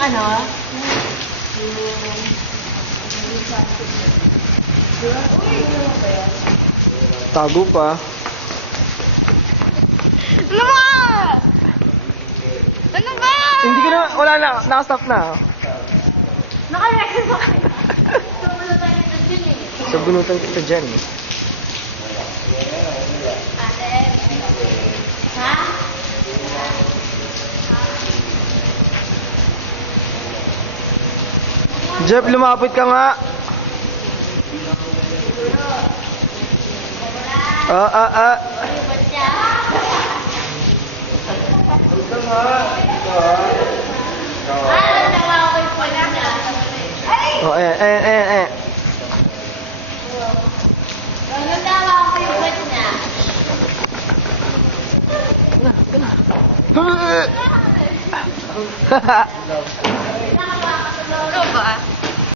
ano? Tago pa. Ano ba? Ano ba? Hindi ko na, wala na, nakastop na. Naka-record ba kayo? Sumunutan kita dyan eh. Sabunutan kita dyan. Ate. Ha? Jeff, lumapit ka nga. Ah. Ba't siya? Natawa ako yung pala niya. Ay! Oh, eh. Natawa ako yung pala niya. Haha.